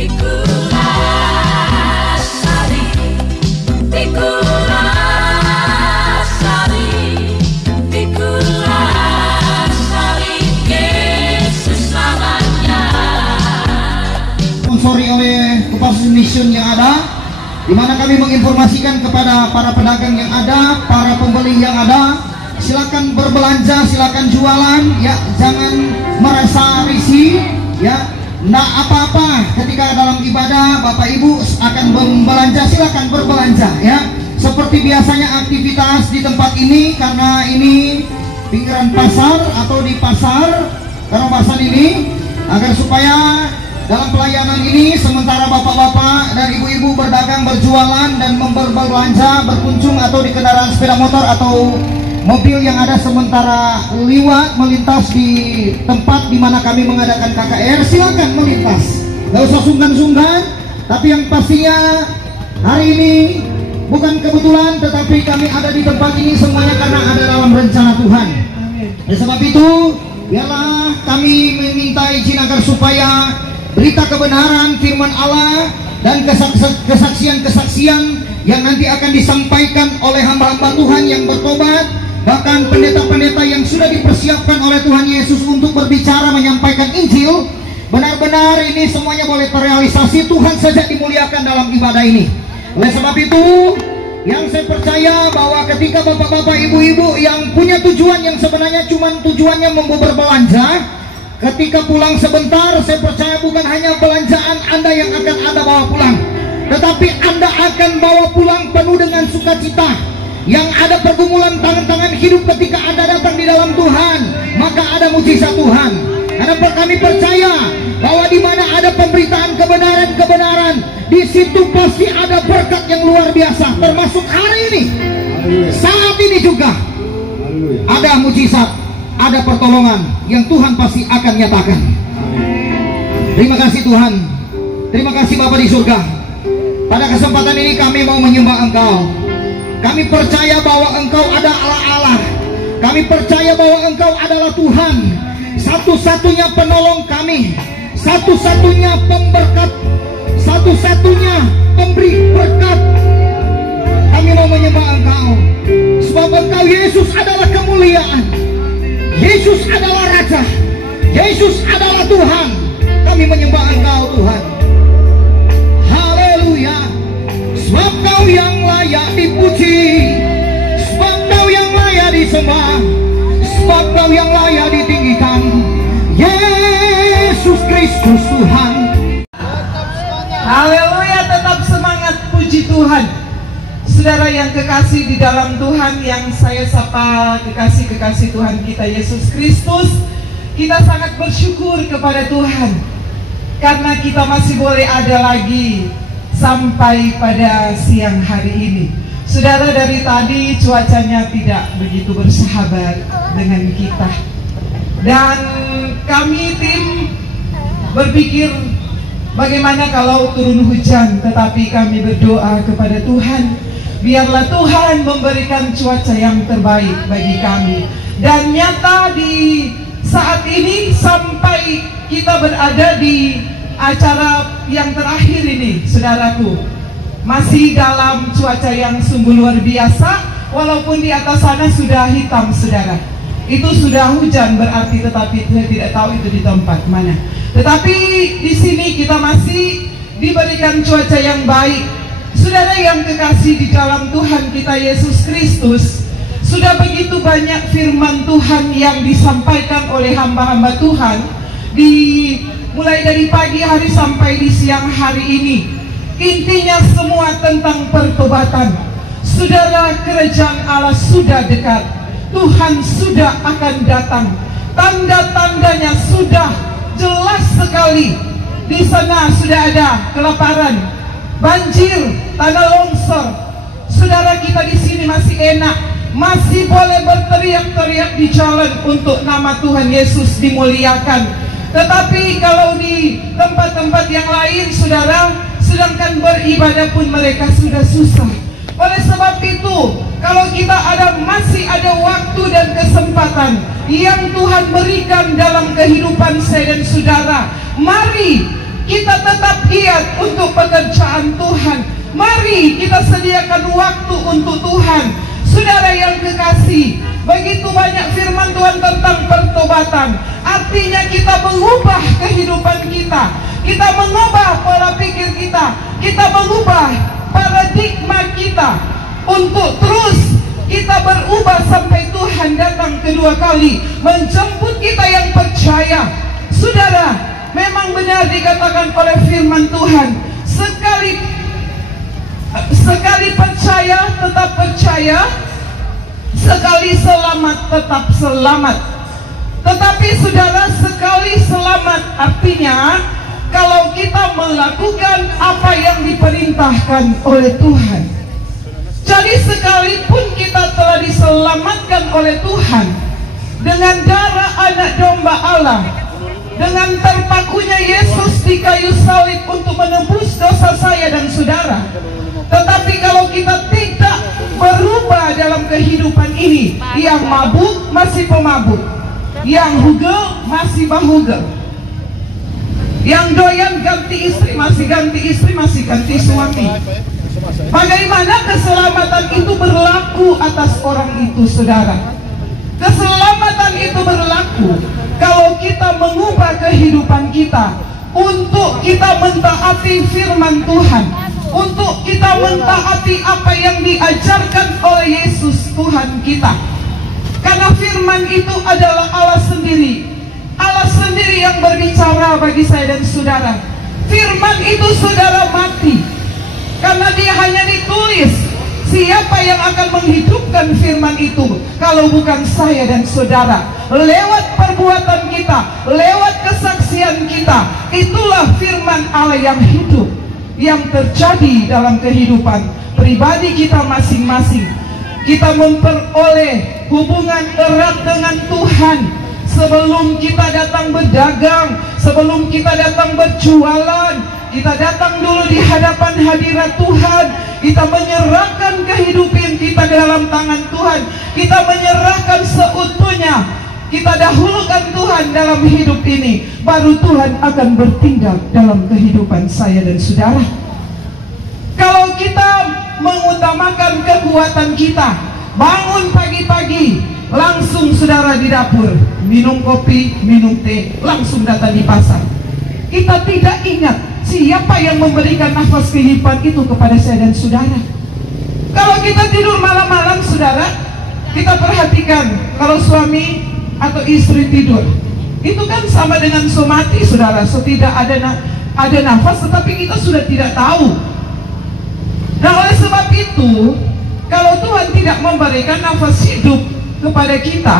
Sponsori oleh Kopassus Mission yang ada, di mana kami menginformasikan kepada para pedagang yang ada, para pembeli yang ada, silakan berbelanja, silakan jualan, ya, jangan merasa risih, ya, nggak apa-apa. Ketika dalam ibadah Bapak Ibu akan berbelanja, silakan berbelanja, ya. Seperti biasanya aktivitas di tempat ini, karena ini pinggiran pasar atau di pasar Karobasan ini, agar supaya dalam pelayanan ini sementara bapak-bapak dan ibu-ibu berdagang, berjualan dan berbelanja, berkunjung atau di kendaraan sepeda motor atau mobil yang ada sementara lewat melintas di tempat di mana kami mengadakan KKR, silakan melintas, nggak usah sungkan-sungkan. Tapi yang pastinya hari ini bukan kebetulan, tetapi kami ada di tempat ini semuanya karena ada dalam rencana Tuhan. Oleh sebab itu, biarlah kami meminta izin agar supaya berita kebenaran firman Allah dan kesaksian-kesaksian yang nanti akan disampaikan oleh hamba-hamba Tuhan yang bertobat, bahkan pendeta-pendeta yang sudah dipersiapkan oleh Tuhan Yesus untuk berbicara menyampaikan Injil, benar-benar ini semuanya boleh terrealisasi. Tuhan saja dimuliakan dalam ibadah ini. Oleh sebab itu, yang saya percaya bahwa ketika bapak-bapak, ibu-ibu yang punya tujuan yang sebenarnya cuma tujuannya berbelanja, ketika pulang sebentar, saya percaya bukan hanya belanjaan Anda yang akan Anda bawa pulang, tetapi Anda akan bawa pulang penuh dengan sukacita. Yang ada pergumulan tangan-tangan hidup ketika Anda datang di dalam Tuhan, maka ada mujizat Tuhan. Karena kami percaya bahwa di mana ada pemberitaan kebenaran-kebenaran, di situ pasti ada berkat yang luar biasa. Termasuk hari ini, saat ini juga ada mujizat, ada pertolongan yang Tuhan pasti akan nyatakan. Terima kasih Tuhan, terima kasih Bapa di surga. Pada kesempatan ini kami mau menyembah Engkau. Kami percaya bahwa Engkau ada Allah. Kami percaya bahwa Engkau adalah Tuhan, satu-satunya penolong kami, satu-satunya pemberkat, satu-satunya pemberi berkat. Kami mau menyembah Engkau, sebab Engkau Yesus adalah kemuliaan, Yesus adalah Raja, Yesus adalah Tuhan. Kami menyembah Engkau Tuhan. Haleluya. Sebab Kau yang layak dipuji, sebab Kau yang layak disembah, sebab Kau yang layak ditinggikan. Yesus Kristus Tuhan. Haleluya, tetap semangat, puji Tuhan. Saudara yang kekasih di dalam Tuhan, yang saya sapa kekasih-kekasih Tuhan kita Yesus Kristus, kita sangat bersyukur kepada Tuhan karena kita masih boleh ada lagi sampai pada siang hari ini. Saudara, dari tadi cuacanya tidak begitu bersahabat dengan kita, dan kami tim berpikir bagaimana kalau turun hujan, tetapi kami berdoa kepada Tuhan, biarlah Tuhan memberikan cuaca yang terbaik bagi kami. Dan nyata di saat ini sampai kita berada di acara yang terakhir ini, saudaraku, masih dalam cuaca yang sungguh luar biasa. Walaupun di atas sana sudah hitam, saudara, itu sudah hujan berarti, tetapi saya tidak tahu itu di tempat mana. Tetapi di sini kita masih diberikan cuaca yang baik. Saudara yang kekasih di dalam Tuhan kita Yesus Kristus, sudah begitu banyak firman Tuhan yang disampaikan oleh hamba-hamba Tuhan mulai dari pagi hari sampai di siang hari ini. Intinya semua tentang pertobatan. Saudara, kerajaan Allah sudah dekat, Tuhan sudah akan datang. Tanda-tandanya sudah jelas sekali. Di sana sudah ada kelaparan, banjir, tanah longsor. Saudara, kita di sini masih enak, masih boleh berteriak-teriak di jalan untuk nama Tuhan Yesus dimuliakan. Tetapi kalau di tempat-tempat yang lain, saudara, sedangkan beribadah pun mereka sudah susah. Oleh sebab itu, kalau kita masih ada waktu dan kesempatan yang Tuhan berikan dalam kehidupan saya dan saudara, mari kita tetap giat untuk pekerjaan Tuhan. Mari kita sediakan waktu untuk Tuhan. Saudara yang kekasih, begitu banyak firman Tuhan tentang pertobatan. Artinya kita mengubah kehidupan kita. Kita mengubah pola pikir kita. Kita mengubah paradigma kita untuk terus kita berubah sampai Tuhan datang kedua kali menjemput kita yang percaya. Saudara, memang benar dikatakan oleh firman Tuhan, sekali percaya tetap percaya, sekali selamat tetap selamat. Tetapi saudara, sekali selamat artinya kalau kita melakukan apa yang diperintahkan oleh Tuhan. Jadi sekalipun kita telah diselamatkan oleh Tuhan dengan darah anak domba Allah, dengan terpakunya Yesus di kayu salib untuk menebus dosa saya dan saudara. Tetapi kalau kita tidak berubah dalam kehidupan ini, yang mabuk masih pemabuk, yang hugel masih bahugel, yang doyan ganti istri masih ganti suami. Bagaimana keselamatan itu berlaku atas orang itu, saudara? Keselamatan itu berlaku kalau kita mengubah kehidupan kita untuk kita mentaati firman Tuhan, untuk kita mentaati apa yang diajarkan oleh Yesus Tuhan kita. Karena firman itu adalah Allah sendiri yang berbicara bagi saya dan saudara. Firman itu saudara mati, karena dia hanya ditulis. Siapa yang akan menghidupkan firman itu kalau bukan saya dan saudara? Lewat perbuatan kita, lewat kesaksian kita. Itulah firman Allah yang hidup, yang terjadi dalam kehidupan pribadi kita masing-masing. Kita memperoleh hubungan erat dengan Tuhan sebelum kita datang berdagang, sebelum kita datang berjualan. Kita datang dulu di hadapan hadirat Tuhan. Kita menyerahkan kehidupan kita ke dalam tangan Tuhan. Kita menyerahkan seutuhnya. Kita dahulukan Tuhan dalam hidup ini, baru Tuhan akan bertindak dalam kehidupan saya dan saudara. Kalau kita mengutamakan kekuatan kita, bangun pagi-pagi, langsung saudara di dapur, minum kopi, minum teh, langsung datang di pasar. Kita tidak ingat siapa yang memberikan nafas kehidupan itu kepada saya dan saudara. Kalau kita tidur malam-malam, saudara, kita perhatikan kalau suami atau istri tidur, itu kan sama dengan somati, saudara. So tidak ada nafas, tetapi kita sudah tidak tahu. Nah, oleh sebab itu, kalau Tuhan tidak memberikan nafas hidup kepada kita,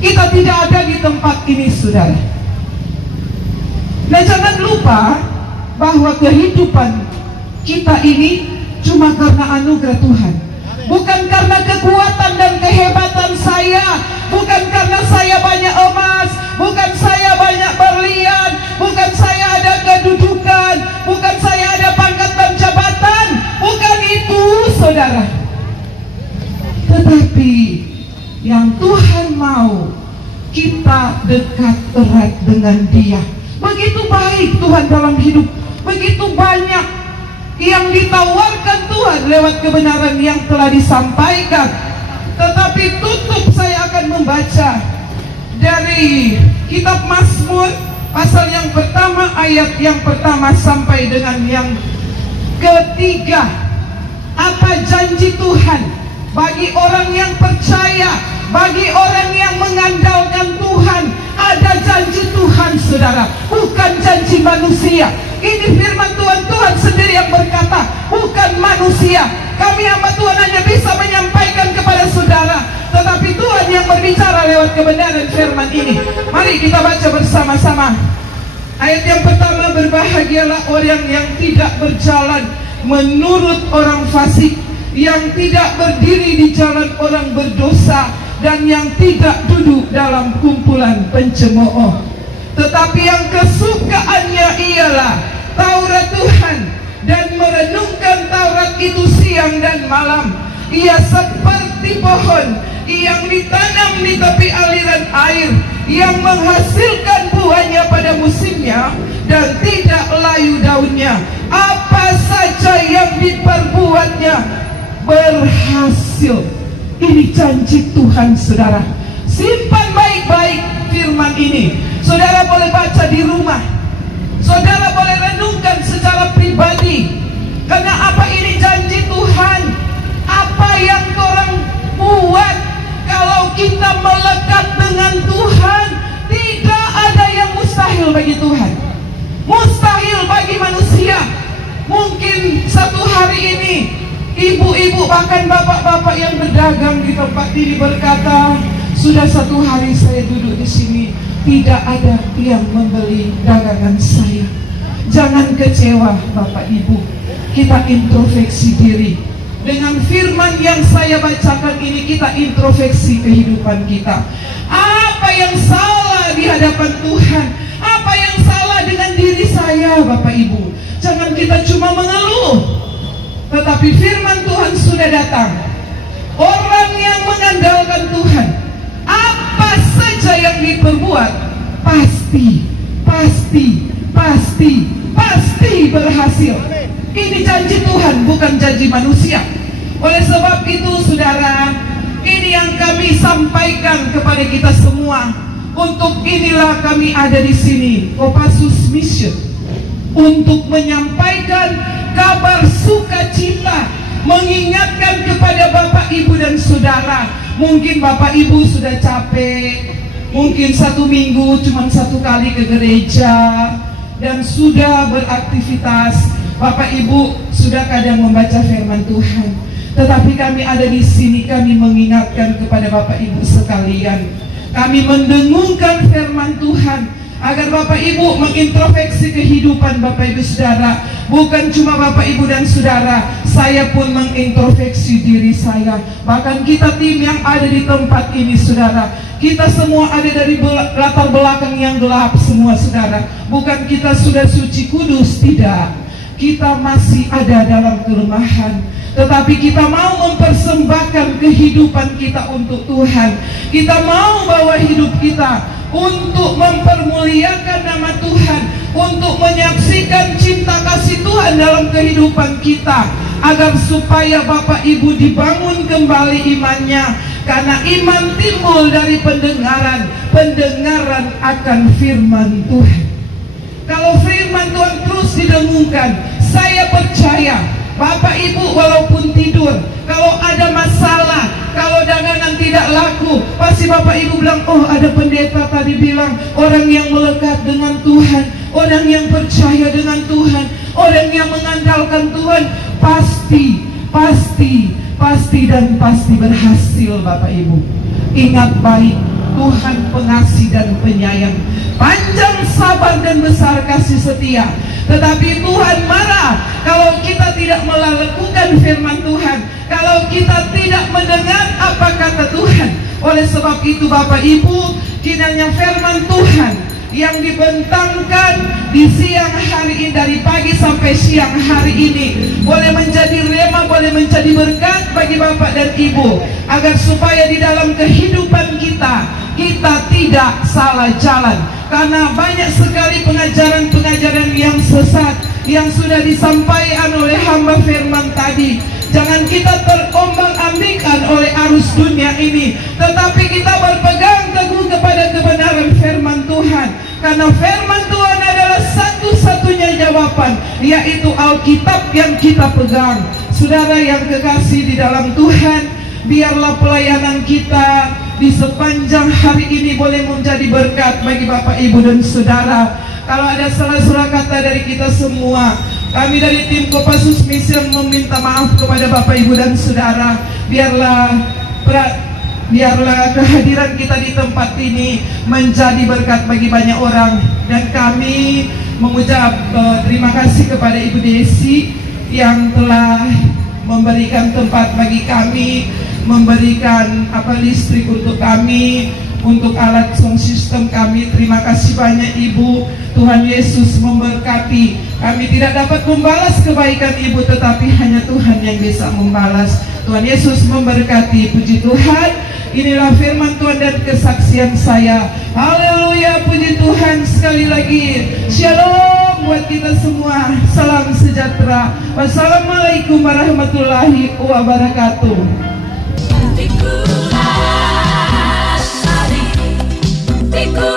kita tidak ada di tempat ini, saudara. Nah, jangan lupa bahwa kehidupan kita ini cuma karena anugerah Tuhan, bukan karena kekuatan dan kehebatan saya, bukan karena saya banyak emas, bukan saya banyak berlian, bukan saya ada kedudukan, bukan saya ada pangkat dan jabatan, bukan itu, saudara. Tetapi yang Tuhan mau, kita dekat erat dengan Dia. Begitu baik Tuhan dalam hidup, begitu banyak yang ditawarkan Tuhan lewat kebenaran yang telah disampaikan. Tetapi tutup saya akan membaca dari kitab Mazmur pasal yang pertama, ayat yang pertama sampai dengan yang ketiga. Apa janji Tuhan bagi orang yang percaya, bagi orang yang mengandalkan Tuhan? Ada janji Tuhan, saudara, bukan janji manusia. Ini firman Tuhan, Tuhan sendiri yang berkata, bukan manusia. Kami hamba Tuhan hanya bisa menyampaikan kepada saudara, tetapi Tuhan yang berbicara lewat kebenaran firman ini. Mari kita baca bersama-sama. Ayat yang pertama, berbahagialah orang yang tidak berjalan menurut orang fasik, yang tidak berdiri di jalan orang berdosa, dan yang tidak duduk dalam kumpulan pencemooh. Tetapi yang kesukaannya ialah Taurat Tuhan, dan merenungkan Taurat itu siang dan malam. Ia seperti pohon yang ditanam di tepi aliran air, yang menghasilkan buahnya pada musimnya, dan tidak layu daunnya. Apa saja yang diperbuatnya berhasil. Ini janji Tuhan, saudara. Simpan baik-baik firman ini. Saudara boleh baca di rumah. Saudara boleh renungkan secara pribadi. Karena apa ini janji Tuhan? Apa yang orang buat kalau kita melekat dengan Tuhan, tidak ada yang mustahil bagi Tuhan. Mustahil bagi manusia. Mungkin satu hari ini ibu-ibu bahkan bapak-bapak yang berdagang di tempat ini berkata, sudah satu hari saya duduk di sini, tidak ada yang membeli dagangan saya. Jangan kecewa Bapak Ibu. Kita introspeksi diri. Dengan firman yang saya bacakan ini, kita introspeksi kehidupan kita. Apa yang salah di hadapan Tuhan? Apa yang salah dengan diri saya, Bapak Ibu? Jangan kita cuma mengeluh, tetapi firman Tuhan sudah datang. Orang yang mengandalkan Tuhan, apa saja yang diperbuat pasti berhasil. Ini janji Tuhan, bukan janji manusia. Oleh sebab itu, saudara, ini yang kami sampaikan kepada kita semua. Untuk inilah kami ada di sini, Kopassus Mission, untuk menyampaikan kabar sukacita, mengingatkan kepada Bapak Ibu dan saudara. Mungkin Bapak Ibu sudah capek, mungkin satu minggu cuma satu kali ke gereja dan sudah beraktivitas. Bapak Ibu sudah kadang membaca firman Tuhan, tetapi kami ada di sini, kami mengingatkan kepada Bapak Ibu sekalian. Kami mendengungkan firman Tuhan agar Bapak Ibu mengintrospeksi kehidupan Bapak Ibu saudara. Bukan cuma Bapak Ibu dan saudara, saya pun mengintrospeksi diri saya. Bahkan kita tim yang ada di tempat ini saudara, kita semua ada dari latar belakang yang gelap semua saudara. Bukan kita sudah suci kudus, tidak. Kita masih ada dalam kelemahan, tetapi kita mau mempersembahkan kehidupan kita untuk Tuhan. Kita mau bawa hidup kita untuk mempermuliakan nama Tuhan, untuk menyaksikan cinta kasih Tuhan dalam kehidupan kita, agar supaya Bapak Ibu dibangun kembali imannya. Karena iman timbul dari pendengaran, pendengaran akan firman Tuhan. Kalau firman Tuhan terus didengungkan, saya percaya Bapak Ibu walaupun tidur, kalau ada masalah, kalau dagangan tidak laku, pasti Bapak Ibu bilang, oh ada pendeta tadi bilang, orang yang melekat dengan Tuhan, orang yang percaya dengan Tuhan, orang yang mengandalkan Tuhan, pasti dan pasti berhasil. Bapak Ibu ingat baik, Tuhan pengasih dan penyayang, panjang sabar dan besar kasih setia. Tetapi Tuhan marah kalau kita tidak melakukan firman Tuhan, kalau kita tidak mendengar apa kata Tuhan. Oleh sebab itu Bapak Ibu, kiranya firman Tuhan yang dibentangkan di siang hari ini, dari pagi sampai siang hari ini, boleh menjadi rema, boleh menjadi berkat bagi Bapak dan Ibu, agar supaya di dalam kehidupan kita tidak salah jalan. Karena banyak sekali pengajaran-pengajaran yang sesat yang sudah disampaikan oleh hamba firman tadi. Jangan kita terombang-ambingkan oleh arus dunia ini, tetapi kita berpegang teguh kepada kebenaran firman Tuhan. Karena firman Tuhan adalah satu-satunya jawaban, yaitu Alkitab yang kita pegang. Saudara yang kekasih di dalam Tuhan, biarlah pelayanan kita di sepanjang hari ini boleh menjadi berkat bagi Bapak Ibu dan saudara. Kalau ada salah-salah kata dari kita semua, kami dari tim Kopassus Mission meminta maaf kepada Bapak Ibu dan saudara. Biarlah kehadiran kita di tempat ini menjadi berkat bagi banyak orang. Dan kami mengucap terima kasih kepada Ibu Desi yang telah memberikan tempat bagi kami, memberikan listrik untuk kami, untuk alat sound system kami. Terima kasih banyak Ibu. Tuhan Yesus memberkati. Kami tidak dapat membalas kebaikan Ibu, tetapi hanya Tuhan yang bisa membalas. Tuhan Yesus memberkati. Puji Tuhan. Inilah firman Tuhan dan kesaksian saya. Haleluya, puji Tuhan. Sekali lagi, shalom buat kita semua. Salam sejahtera. Wassalamualaikum warahmatullahi wabarakatuh. Tiku